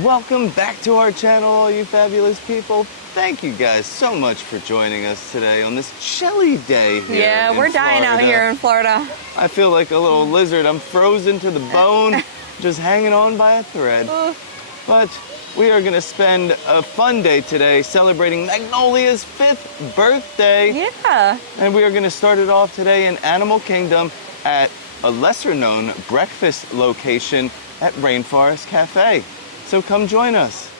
Welcome back to our channel, all you fabulous people. Thank you guys so much for joining us today on this chilly day here. Yeah, we're dying out here in Florida. I feel like a little lizard. I'm frozen to the bone, just hanging on by a thread. But we are going to spend a fun day today celebrating Magnolia's 5th birthday. Yeah. And we are going to start it off today in Animal Kingdom at a lesser-known breakfast location at Rainforest Cafe. So come join us.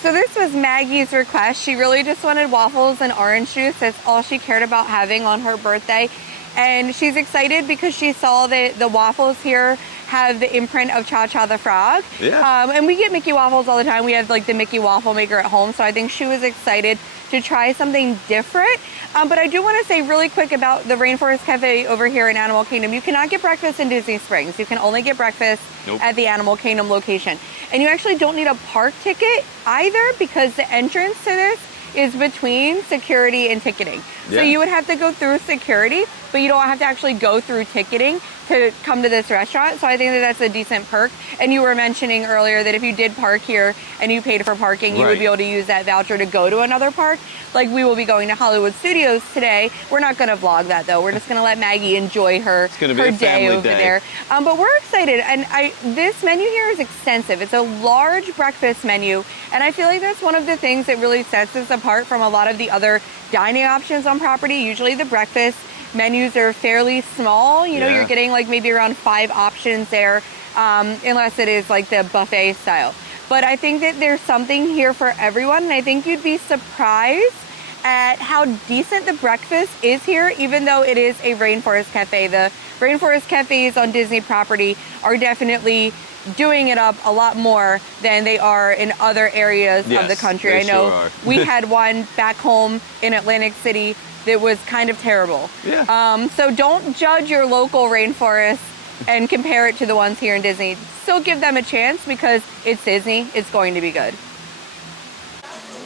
So this was Maggie's request. She really just wanted waffles and orange juice. That's all she cared about having on her birthday. And she's excited because she saw that the waffles here have the imprint of Cha Cha the Frog. Yeah. And we get Mickey waffles all the time. We have like the Mickey waffle maker at home. So I think she was excited to try something different. But I do want to say really quick about the Rainforest Cafe over here in Animal Kingdom. You cannot get breakfast in Disney Springs. You can only get breakfast at the Animal Kingdom location. And you actually don't need a park ticket either because the entrance to this is between security and ticketing. Yeah. So you would have to go through security, but you don't have to actually go through ticketing to come to this restaurant. So I think that that's a decent perk. And you were mentioning earlier that if you did park here and you paid for parking, you would be able to use that voucher to go to another park. Like we will be going to Hollywood Studios today. We're not gonna vlog that though. We're just gonna let Maggie enjoy her day over there. But we're excited. And this menu here is extensive. It's a large breakfast menu. And I feel like that's one of the things that really sets us apart from a lot of the other dining options on property. Usually the breakfast menus are fairly small. You know, you're getting like maybe around 5 options there, unless it is like the buffet style. But I think that there's something here for everyone. And I think you'd be surprised at how decent the breakfast is here, even though it is a Rainforest Cafe. The Rainforest Cafes on Disney property are definitely doing it up a lot more than they are in other areas of the country. I know we had one back home in Atlantic City that was kind of terrible. So don't judge your local rainforest and compare it to the ones here in Disney. Still give them a chance because it's Disney, it's going to be good.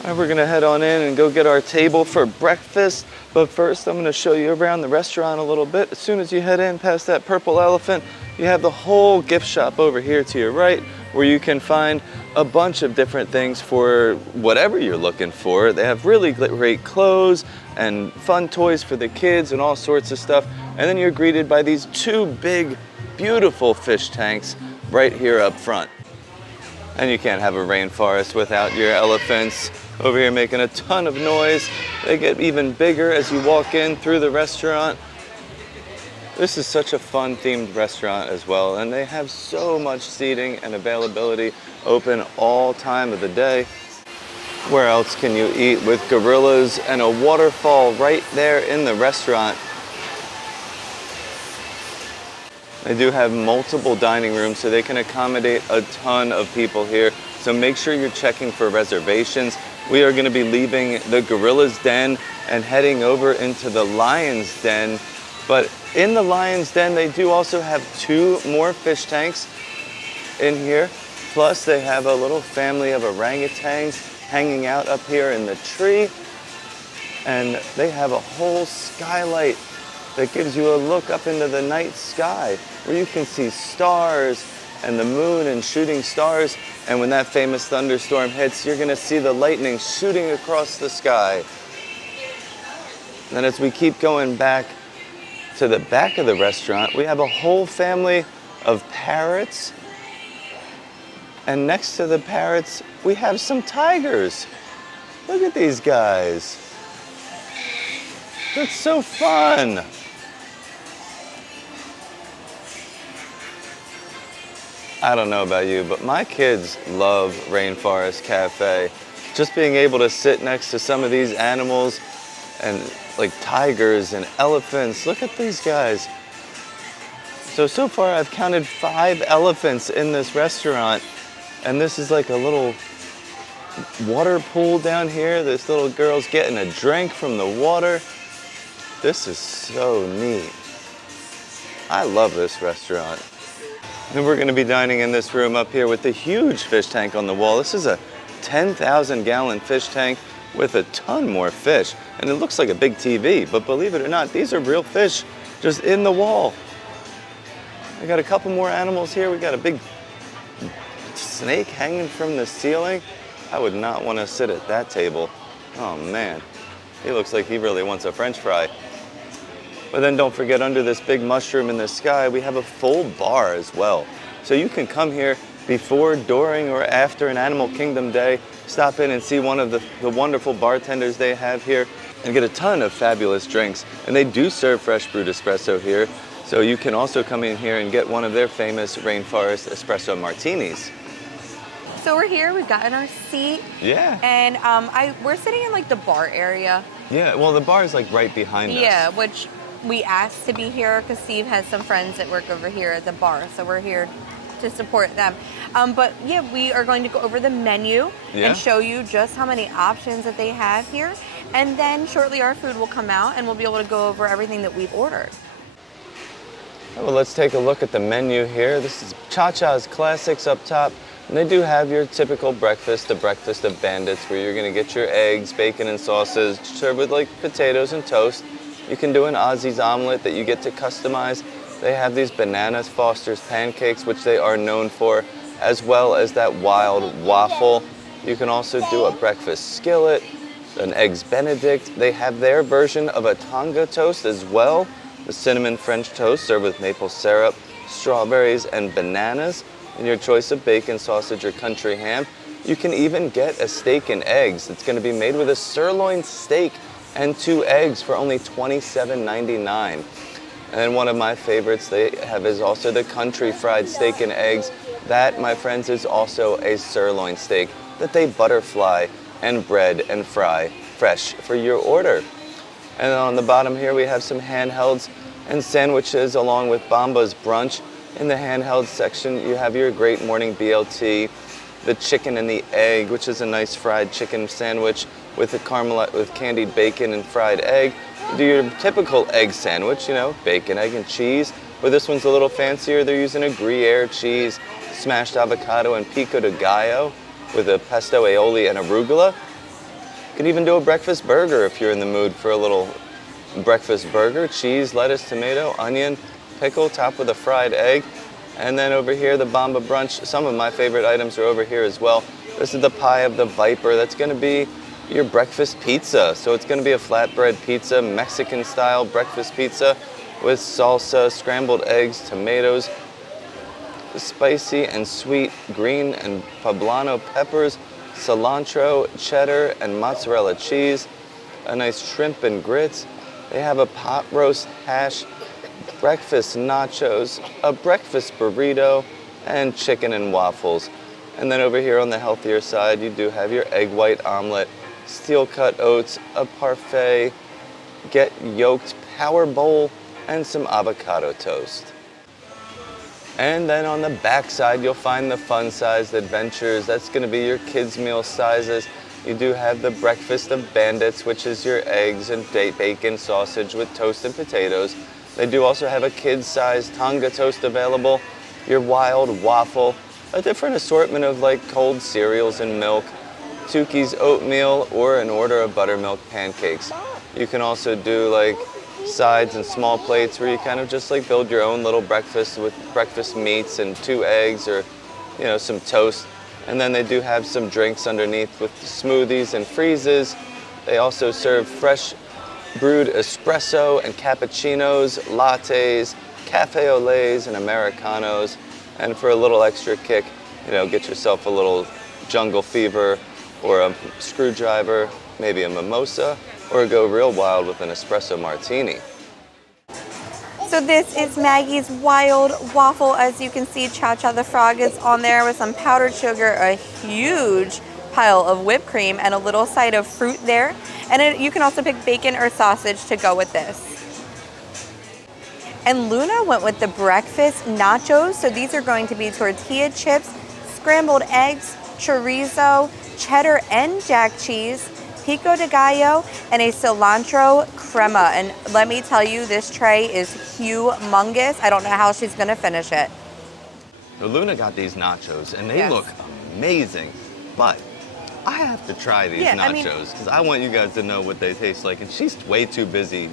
All right, we're gonna head on in and go get our table for breakfast. But first, I'm gonna show you around the restaurant a little bit. As soon as you head in past that purple elephant, you have the whole gift shop over here to your right, where you can find a bunch of different things for whatever you're looking for. They have really great clothes and fun toys for the kids and all sorts of stuff. And then you're greeted by these 2 big, beautiful fish tanks right here up front. And you can't have a rainforest without your elephants over here making a ton of noise. They get even bigger as you walk in through the restaurant. This is such a fun themed restaurant as well, and they have so much seating and availability, open all time of the day. Where else can you eat with gorillas and a waterfall right there in the restaurant? They do have multiple dining rooms, so they can accommodate a ton of people here. So make sure you're checking for reservations. We are going to be leaving the Gorilla's Den and heading over into the Lion's Den. But in the Lion's Den, they do also have 2 more fish tanks in here. Plus, they have a little family of orangutans hanging out up here in the tree. And they have a whole skylight that gives you a look up into the night sky where you can see stars and the moon and shooting stars. And when that famous thunderstorm hits, you're gonna see the lightning shooting across the sky. Then as we keep going back to the back of the restaurant, we have a whole family of parrots. And next to the parrots, we have some tigers. Look at these guys. That's so fun. I don't know about you, but my kids love Rainforest Cafe. Just being able to sit next to some of these animals and like tigers and elephants. Look at these guys. So far I've counted 5 elephants in this restaurant, and this is like a little water pool down here. This little girl's getting a drink from the water. This is so neat. I love this restaurant. And we're gonna be dining in this room up here with the huge fish tank on the wall. This is a 10,000 gallon fish tank. with a ton more fish. And it looks like a big TV, but believe it or not, these are real fish just in the wall. I got a couple more animals here. We got a big snake hanging from the ceiling. I would not want to sit at that table. Oh man, he looks like he really wants a French fry. But then don't forget, under this big mushroom in the sky, we have a full bar as well. So you can come here before, during, or after an Animal Kingdom day, stop in and see one of the wonderful bartenders they have here and get a ton of fabulous drinks. And they do serve fresh brewed espresso here. So you can also come in here and get one of their famous Rainforest espresso martinis. So we're here, we've gotten our seat. Yeah. And we're sitting in like the bar area. Yeah, well the bar is like right behind us. Yeah, which we asked to be here because Steve has some friends that work over here at the bar. So we're here to support them. But yeah, we are going to go over the menu and show you just how many options that they have here. And then shortly our food will come out and we'll be able to go over everything that we've ordered. Well, let's take a look at the menu here. This is Cha-Cha's Classics up top. And they do have your typical breakfast, the breakfast of bandits, where you're gonna get your eggs, bacon, and sausage served with like potatoes and toast. You can do an Aussie's omelet that you get to customize. They have these bananas Foster's pancakes, which they are known for, as well as that wild waffle. You can also do a breakfast skillet, an eggs Benedict. They have their version of a Tonga toast as well. The cinnamon French toast served with maple syrup, strawberries, and bananas, and your choice of bacon, sausage, or country ham. You can even get a steak and eggs. It's going to be made with a sirloin steak and 2 eggs for only $27.99. And then one of my favorites they have is also the country fried steak and eggs. That, my friends, is also a sirloin steak that they butterfly and bread and fry fresh for your order. And on the bottom here we have some handhelds and sandwiches along with Bamba's brunch. In the handheld section you have your great morning BLT, the chicken and the egg, which is a nice fried chicken sandwich with a caramel with candied bacon and fried egg. You do your typical egg sandwich, you know, bacon, egg, and cheese. But this one's a little fancier. They're using a Gruyere cheese, smashed avocado, and pico de gallo with a pesto aioli and arugula. You can even do a breakfast burger if you're in the mood for a little breakfast burger. Cheese, lettuce, tomato, onion, pickle, topped with a fried egg. And then over here, the Bamba brunch. Some of my favorite items are over here as well. This is the pie of the Viper. That's going to be your breakfast pizza. So it's going to be a flatbread pizza, Mexican style breakfast pizza with salsa, scrambled eggs, tomatoes, spicy and sweet green and poblano peppers, cilantro, cheddar, and mozzarella cheese, a nice shrimp and grits. They have a pot roast hash, breakfast nachos, a breakfast burrito, and chicken and waffles. And then over here on the healthier side, you do have your egg white omelet, steel cut oats, a parfait, get yolked power bowl, and some avocado toast. And then on the back side, you'll find the fun-sized adventures. That's going to be your kids' meal sizes. You do have the breakfast of bandits, which is your eggs and bacon sausage with toast and potatoes. They do also have a kids-sized Tonga toast available, your wild waffle, a different assortment of like cold cereals and milk, Tuki's oatmeal, or an order of buttermilk pancakes. You can also do like sides and small plates where you kind of just like build your own little breakfast with breakfast meats and 2 eggs or, you know, some toast. And then they do have some drinks underneath with smoothies and freezes. They also serve fresh brewed espresso and cappuccinos, lattes, cafe au laits, and Americanos. And for a little extra kick, you know, get yourself a little jungle fever or a screwdriver, maybe a mimosa, or go real wild with an espresso martini. So this is Maggie's Wild Waffle. As you can see, Cha-Cha the Frog is on there with some powdered sugar, a huge pile of whipped cream, and a little side of fruit there. And you can also pick bacon or sausage to go with this. And Luna went with the breakfast nachos. So these are going to be tortilla chips, scrambled eggs, chorizo, cheddar and jack cheese, pico de gallo, and a cilantro crema. And let me tell you, this tray is humongous. I don't know how she's gonna finish it. So Luna got these nachos and they look amazing, but I have to try these nachos because I want you guys to know what they taste like. And she's way too busy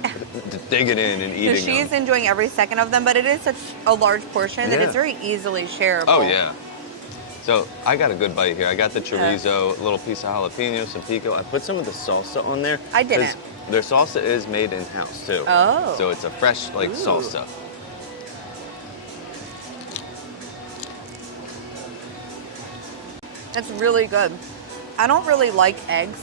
digging in and eating So she's them. enjoying every second of them, but it is such a large portion that it's very easily shareable. Oh, yeah. So I got a good bite here. I got the chorizo, a little piece of jalapeno, some pico. I put some of the salsa on there. I didn't. Their salsa is made in-house, too. Oh. So it's a fresh, like, salsa. That's really good. I don't really like eggs.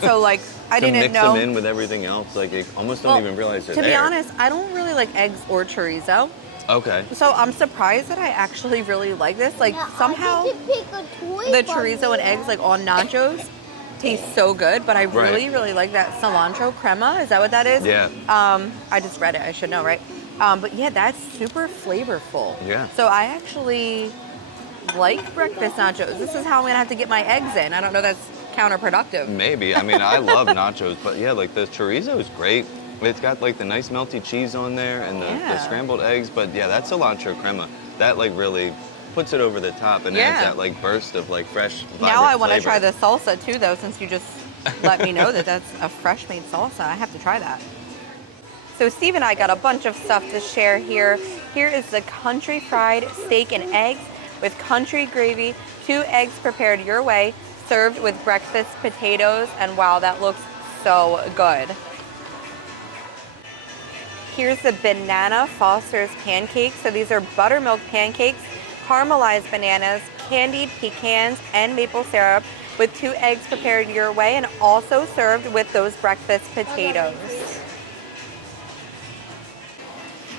So, like, I didn't mix know. them in with everything else, like, you almost don't even realize they're To be there. honest, I don't really like eggs or chorizo. Okay. So I'm surprised that I actually really like this. Like, somehow the chorizo and eggs, like, on nachos taste so good, but I really, really like that cilantro crema. Is that what that is? Yeah. I just read it. I should know, right? But yeah, that's super flavorful. Yeah. So I actually like breakfast nachos. This is how I'm gonna have to get my eggs in. I don't know, that's counterproductive. Maybe. I mean, I love nachos, but yeah, like the chorizo is great. It's got like the nice melty cheese on there and the scrambled eggs, but yeah, that cilantro crema, that like really puts it over the top and adds that like burst of like fresh, vibrant Now I want to flavor. try the salsa too, though, since you just let me know that that's a fresh made salsa. I have to try that. So Steve and I got a bunch of stuff to share here. Here is the country fried steak and eggs with country gravy, 2 eggs prepared your way, served with breakfast potatoes, and wow, that looks so good. Here's the banana Foster's pancakes. So these are buttermilk pancakes, caramelized bananas, candied pecans, and maple syrup with 2 eggs prepared your way and also served with those breakfast potatoes.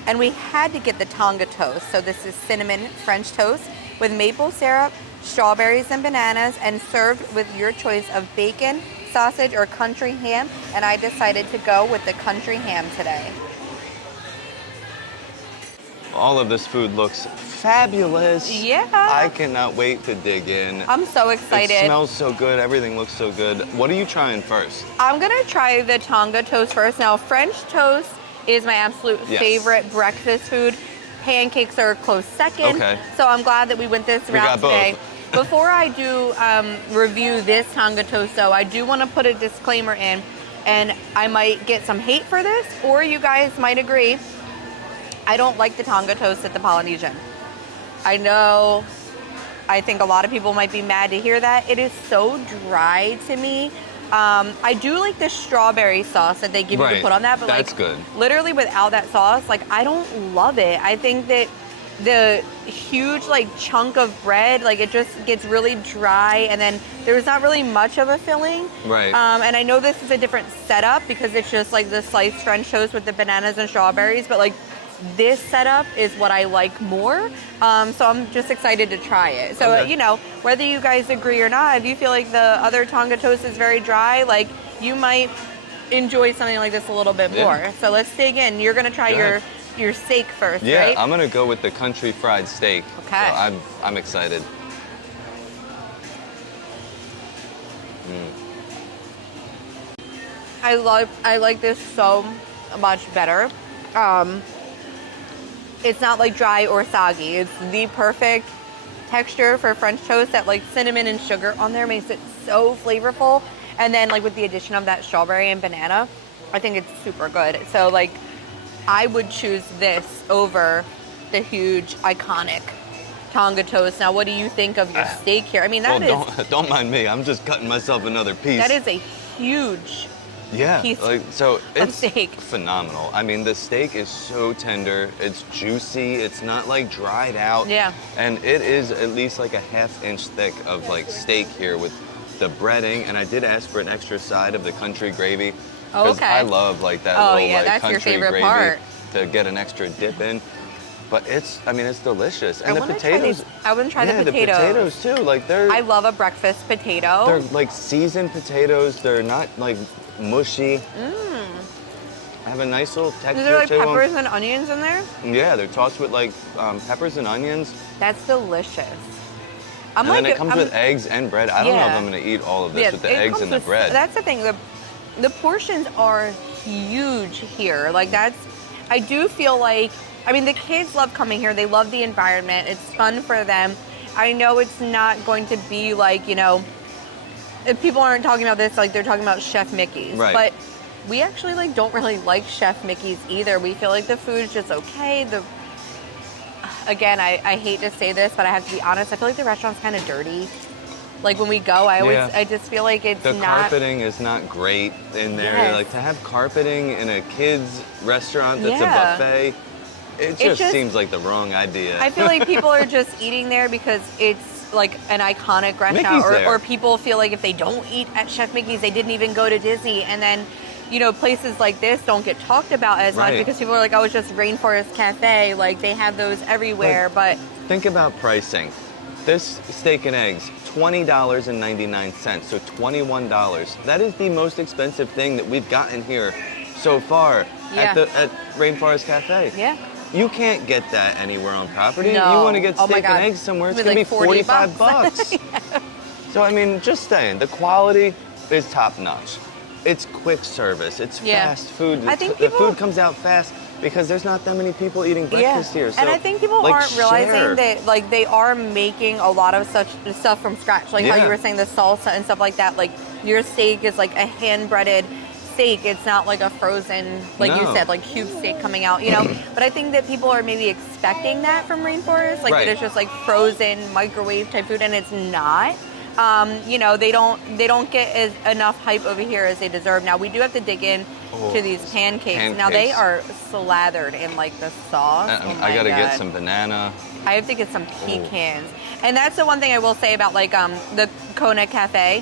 And we had to get the Tonga toast. So this is cinnamon French toast with maple syrup, strawberries, and bananas, and served with your choice of bacon, sausage, or country ham. And I decided to go with the country ham today. All of this food looks fabulous. Yeah. I cannot wait to dig in. I'm so excited. It smells so good. Everything looks so good. What are you trying first? I'm gonna try the Tonga toast first. Now, French toast is my absolute favorite breakfast food. Pancakes are a close second. Okay. So I'm glad that we went this route today. Both. Before I do review this Tonga toast, though, I do want to put a disclaimer in, and I might get some hate for this, or you guys might agree. I don't like the Tonga toast at the Polynesian. I know, I think a lot of people might be mad to hear that. It is so dry to me. I do like the strawberry sauce that they give you to put on that, but that's like good. Literally without that sauce, like I don't love it. I think that the huge like chunk of bread, like it just gets really dry, and then there's not really much of a filling. Right. And I know this is a different setup because it's just like the sliced French toast with the bananas and strawberries, but like this setup is what I like more. So I'm just excited to try it. So, you know, whether you guys agree or not, if you feel like the other Tonga toast is very dry, like you might enjoy something like this a little bit more. So let's dig in. You're going to try your steak first, right? Yeah, I'm going to go with the country fried steak. Okay. So I'm excited. I like this so much better. It's not like dry or soggy. It's the perfect texture for French toast. That like cinnamon and sugar on there makes it so flavorful. And then like with the addition of that strawberry and banana, I think it's super good. So like I would choose this over the huge iconic Tonga toast. Now what do you think of your steak here? I mean that is don't mind me. I'm just cutting myself another piece. that is a huge piece so it's steak. phenomenal. I mean, the steak is so tender. It's juicy. It's not like dried out. Yeah. And it is at least like a half-inch thick of like steak here with the breading. And I did ask for an extra side of the country gravy. Okay. I love like that Oh, little yeah, like that's your country favorite gravy part. to get an extra dip in. But it's delicious. And I the wanna potatoes. I want to try the potatoes. the potatoes too. Like I love a breakfast potato. they're like seasoned potatoes. They're not like mushy. I have a nice little texture Is there like to peppers and onions in there? them. Yeah, they're tossed with like peppers and onions. That's delicious. And then it comes with eggs and bread. I don't know if I'm gonna eat all of this with the eggs and the bread. That's the thing. The portions are huge here. Like I do feel like, I mean, the kids love coming here. They love the environment. It's fun for them. I know it's not going to be like, you know, if people aren't talking about this, like they're talking about Chef Mickey's. Right. But we actually like don't really like Chef Mickey's either. We feel like the food's just okay. Again, I hate to say this, but I have to be honest. I feel like the restaurant's kind of dirty. Like when we go, I just feel like it's the not. carpeting is not great in there. Yes. Like to have carpeting in a kids restaurant that's Yeah. a buffet, it just seems like the wrong idea. I feel like people are just eating there because it's like an iconic restaurant, Mickey's or people feel like if they don't eat at Chef Mickey's, they didn't even go to Disney. And then, you know, places like this don't get talked about as much because people are like, oh, it's just Rainforest Cafe. Like they have those everywhere. But think about pricing. This steak and eggs, $20.99, so $21. That is the most expensive thing that we've gotten here so far at Rainforest Cafe. Yeah. You can't get that anywhere on property. No. You want to get Oh my steak God. and eggs somewhere, it's It'd going be to be like 45 bucks. Yeah. So, I mean, just saying, the quality is top notch. It's quick service. It's fast food. I think the food comes out fast because there's not that many people eating breakfast here. So, and I think people like, aren't realizing share. that like they are making a lot of such stuff from scratch. Like how you were saying the salsa and stuff like that. Like your steak is like a hand-breaded steak. It's not like a frozen, like you said, like cube steak coming out, you know? But I think that people are maybe expecting that from Rainforest. Like that it's just like frozen microwave type food, and it's not. You know, they don't get enough hype over here as they deserve. Now we do have to dig in to these pancakes. Now they are slathered in like the sauce. I gotta get some banana. I have to get some pecans. And that's the one thing I will say about like the Kona Cafe.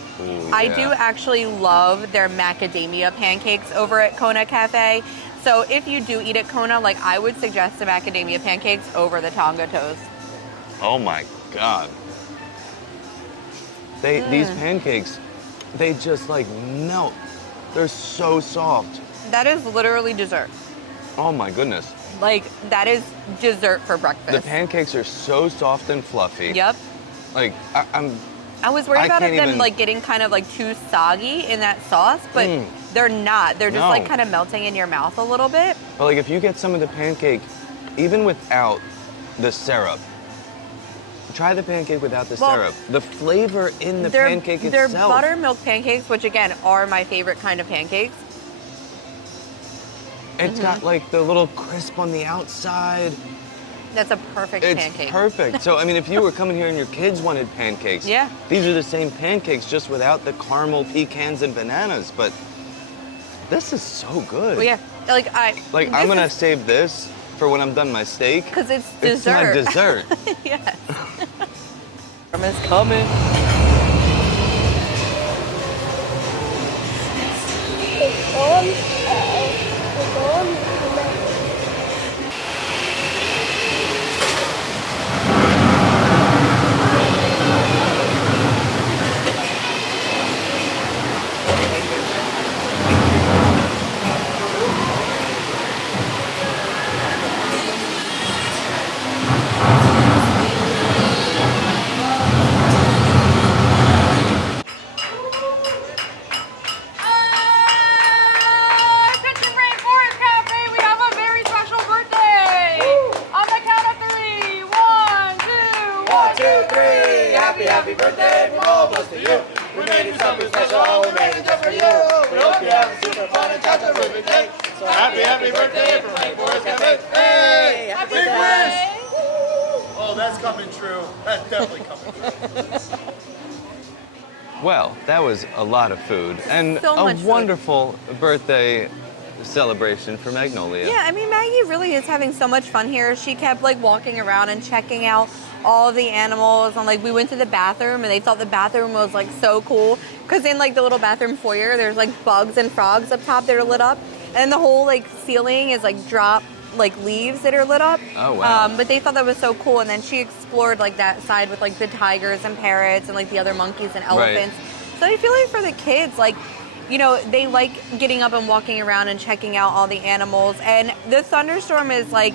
I do actually love their macadamia pancakes over at Kona Cafe. So if you do eat at Kona, like I would suggest the macadamia pancakes over the Tonga toast. Oh my God. These pancakes, they just like melt. They're so soft. That is literally dessert. Oh my goodness. Like that is dessert for breakfast. The pancakes are so soft and fluffy. Yep. Like I was worried about them like getting kind of like too soggy in that sauce, but they're not. They're just like kind of melting in your mouth a little bit. But like if you get some of the pancake, even without the syrup, try the pancake without the syrup. The flavor in the pancake itself. They're buttermilk pancakes, which again are my favorite kind of pancakes. It's got like the little crisp on the outside. That's a perfect pancake. It's perfect. So, I mean, if you were coming here and your kids wanted pancakes, these are the same pancakes, just without the caramel, pecans, and bananas. But this is so good. Well, yeah, I'm gonna save this for when I'm done my steak. Because it's dessert. It's my dessert. Yes. It's coming. Rainforest Cafe, we have a very special birthday. On the count of 3, 1, 2, 1, 2, 3. Happy, happy birthday from all of us to you. We made it something special, we made it just for you. We hope you have a super fun and such a terrific day. So happy, happy birthday from Rainforest Cafe. Hey, happy birthday. Oh, that's coming true. That's definitely coming true. Well, that was a lot of food and So a much food. wonderful birthday celebration for Magnolia. Yeah, I mean, Maggie really is having so much fun here. She kept like walking around and checking out all the animals, and like we went to the bathroom and they thought the bathroom was like so cool because in like the little bathroom foyer there's like bugs and frogs up top that are lit up, and the whole like ceiling is like drop like leaves that are lit up. Oh wow. But they thought that was so cool, and then she explored like that side with like the tigers and parrots and like the other monkeys and elephants. So I feel like for the kids, like, you know, they like getting up and walking around and checking out all the animals. And the thunderstorm is like,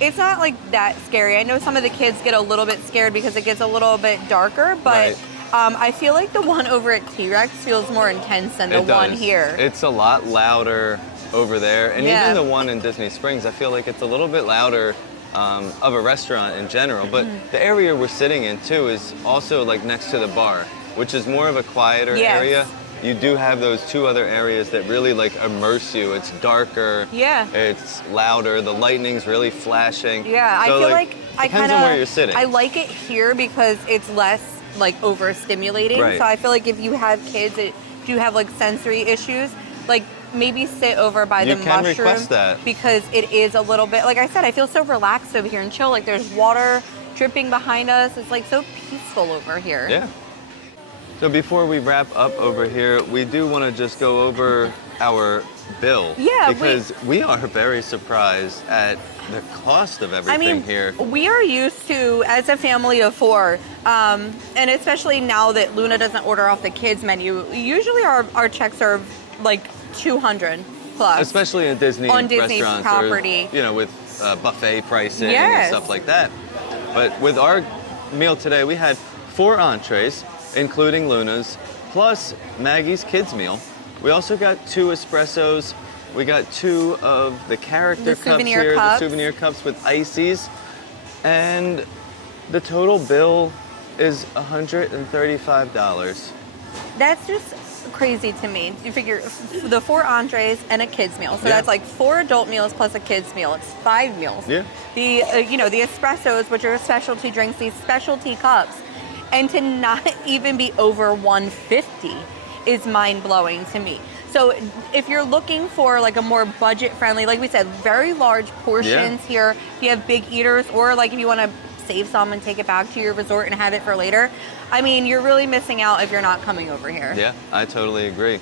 it's not like that scary. I know some of the kids get a little bit scared because it gets a little bit darker, but I feel like the one over at T-Rex feels more intense than the one here. It's a lot louder over there. And even the one in Disney Springs, I feel like it's a little bit louder of a restaurant in general. But the area we're sitting in too is also like next to the bar. which is more of a quieter Yes. area, you do have those two other areas that really like immerse you. It's darker. Yeah. It's louder. The lightning's really flashing. Yeah, I So, feel like I depends kind on of where you're sitting. I like it here because it's less like overstimulating. Right. So I feel like if you have kids that do have like sensory issues, like maybe sit over by You the can mushroom request that. because it is a little bit like I said, I feel so relaxed over here and chill. Like there's water dripping behind us. It's like so peaceful over here. Yeah. So before we wrap up over here, we do want to just go over our bill. Yeah, Because we are very surprised at the cost of everything I mean, here. we are used to, as a family of four, and especially now that Luna doesn't order off the kids menu, usually our checks are like 200 plus. Especially in Disney on Disney's restaurants property. or, you know, with buffet pricing Yes. and stuff like that. But with our meal today, we had 4 entrees, including Luna's, plus Maggie's kids meal. We also got 2 espressos. We got 2 of the character The cups souvenir here, cups. the souvenir cups with ices. And the total bill is $135. That's just crazy to me. You figure the 4 entrees and a kids meal, so Yeah. that's like 4 adult meals plus a kids meal. It's 5 meals. Yeah. The the espressos, which are specialty drinks, these specialty cups, and to not even be over 150 is mind blowing to me. So if you're looking for like a more budget friendly, like we said, very large portions here. If you have big eaters, or like if you want to save some and take it back to your resort and have it for later, I mean, you're really missing out if you're not coming over here. Yeah, I totally agree.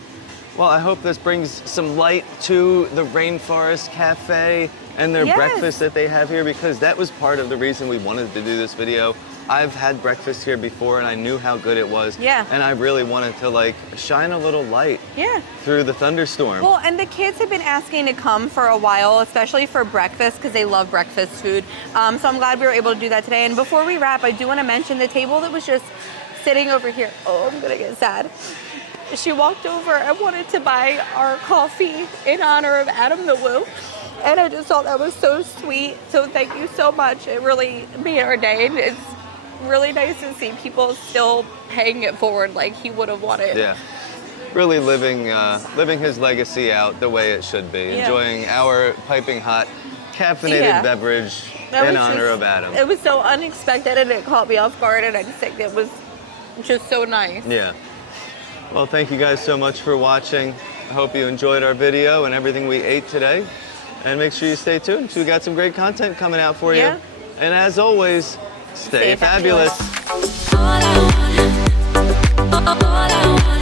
Well, I hope this brings some light to the Rainforest Cafe and their Yes. breakfast that they have here, because that was part of the reason we wanted to do this video. I've had breakfast here before and I knew how good it was. Yeah. And I really wanted to like shine a little light Yeah. through the thunderstorm. Well, and the kids have been asking to come for a while, especially for breakfast, because they love breakfast food. So I'm glad we were able to do that today. And before we wrap, I do want to mention the table that was just sitting over here. Oh, I'm gonna get sad. She walked over and wanted to buy our coffee in honor of Adam the Woo. And I just thought that was so sweet. So thank you so much. It really made our day. And it's really nice to see people still paying it forward like he would have wanted. Yeah. Really living his legacy out the way it should be. Yeah. Enjoying our piping hot caffeinated Yeah. beverage That in was honor just- of Adam. It was so unexpected and it caught me off guard, and I just think it was just so nice. Yeah. Well, thank you guys so much for watching. I hope you enjoyed our video and everything we ate today. And make sure you stay tuned, 'cause we got some great content coming out for Yeah. you. And as always, stay Stay fabulous. fabulous. All I want